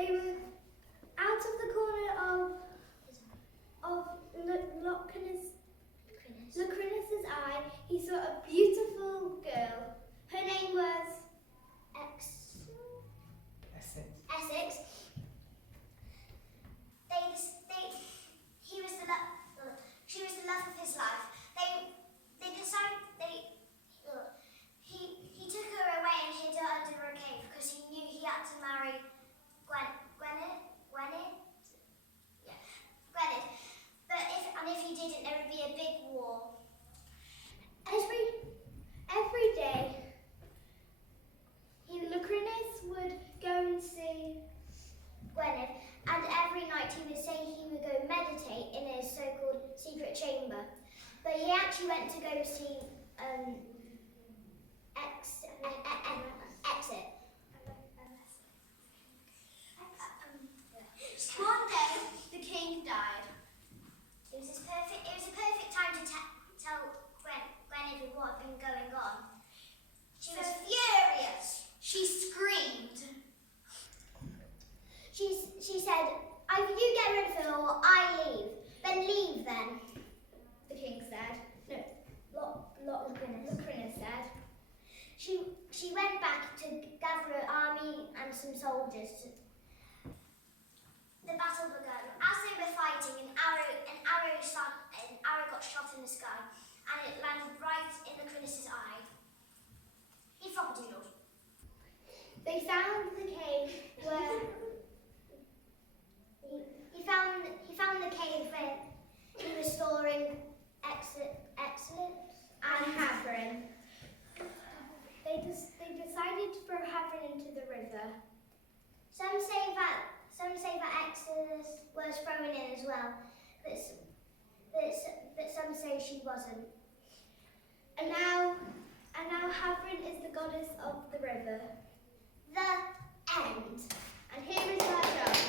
They were out of the corner of Locrinus's eye. He saw a beautiful girl. Her name was Essex. She was the love of his life. He took her away and hid her under a cave because he knew he had to marry Gwynedd. But if he didn't, there would be a big war. Every day, Locrinus would go and see Gwynedd, and every night he would say he would go meditate in his so-called secret chamber. But he actually went to go see Exit. One day, the king died. It was a perfect time to tell Gwynedd what had been going on. She was furious. She screamed. She said, "Either you get rid of her or I leave." "Then leave then," the king said. No, Locrinus said. She went back to gather an army and some soldiers. The battle began. As they were fighting, an arrow got shot in the sky, and it landed right in Locrinus's eye. He froggadoodled. They found the cave where he found the cave where he was storing Excellence and Hafren. They decided to throw Hafren into the river. Some say that Excellence was thrown in as well, but some say she wasn't. And now Hafren is the goddess of the river. The end. And here is our show.